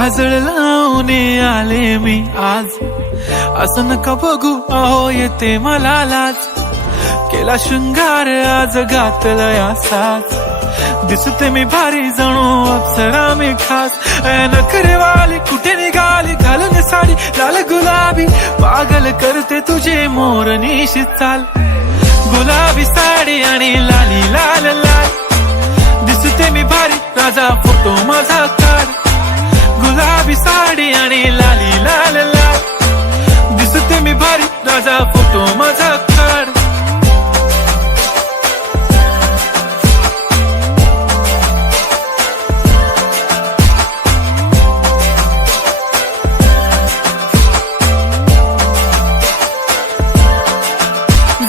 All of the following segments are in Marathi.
काजळ लावून आले मी आज, असं नका बघू अहो येते मला लाज. केला शृंगार आज घातला असाच, दिसते मी भारी जणू अप्सरा मी खास. नखरेवाली कुठे निघाली घालून साडी लाल गुलाबी, पागल करते तुझे मोरनीशी चाल. गुलाबी साडी आणि लाली लाल लाल, दिसते मी भारी राजा फोटो माझा काढ. गुलाबी साडी आणि लाली लाल लाल, दिसते मी भारी राजा फोटो माझा काढ.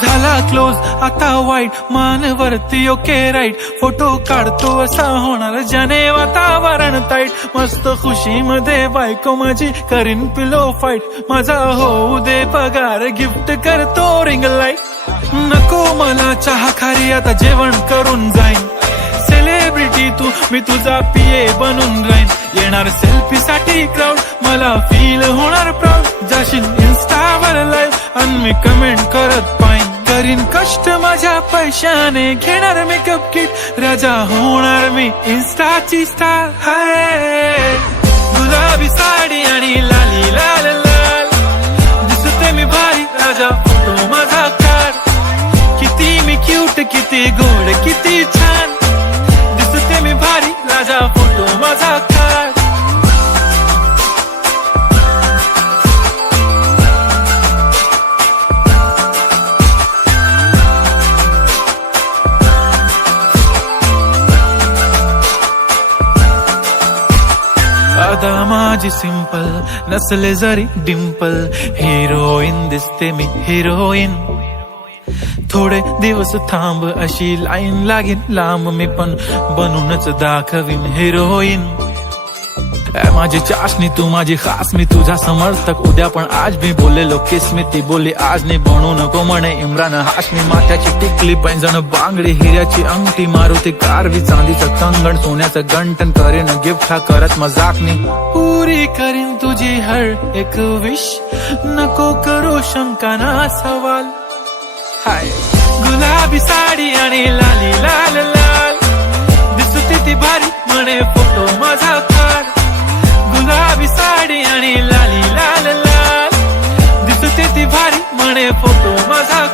झाला क्लोज आता वाईट, मानवरती ओके राईट. फोटो काढतो असा होणार ज्याने वातावरण ताईट. मस्त खुशी मध्ये बायको माझी करीन पिलो फाईट. माझा होऊ दे पगार गिफ्ट करतो रिंग लाईट. नको मला चहा खारी आता जेवण करून जाईन. सेलिब्रिटी तू मी तुझा पिये बनून राहीन. येणार सेल्फी साठी क्राऊड मला फील होणार प्राऊड. जाशील इन्स्टावर लाईव्ह आणि मी कमेंट करत पाईन. करीन कष्ट माझ्या पैशाने घेणार मेकअप किट. राजा होणार मी इन्स्टाची स्टार. हाय गुलाबी साडी आणि लाली लाल लाल, दिसते मी भारी राजा फोटो माझा काढ. किती मी क्यूट किती गोड किती छान, दिसते मी भारी राजा फोटो माझा काढ. अदा माझी सिंपल नसले जरी डिंपल, हिरोईन दिसते मी हिरोईन. थोडे दिवस थांब अशी लाईन लागेल लांब, मी पण बनूनच दाखवीन हिरोईन. माझी चाशनी तू माझी खास, मी तुझा समर्थक उद्या पण आज मी बोललेलो किस मी. ती बोलली आज नाही बनू नको म्हणे इम्रान हाशमी. माथ्याची टिकली पैंजण बांगडी हिऱ्याची अंगठी, मारुती कारवी चांदीचं कंगण सोन्याचं गंटन. करीन गिफ्ट हा करत मजाकनी, पुरी करीन तुझी हर एक विश. नको करू शंका ना सवाल. हाय गुलाबी साडी आणि लाली लाल लाल, दिसते ती भारी म्हणे फोटो माझा काढ. गुलाबी साडी आणि लाली लाल लाल, दिसते ती भारी म्हणे फोटो माझा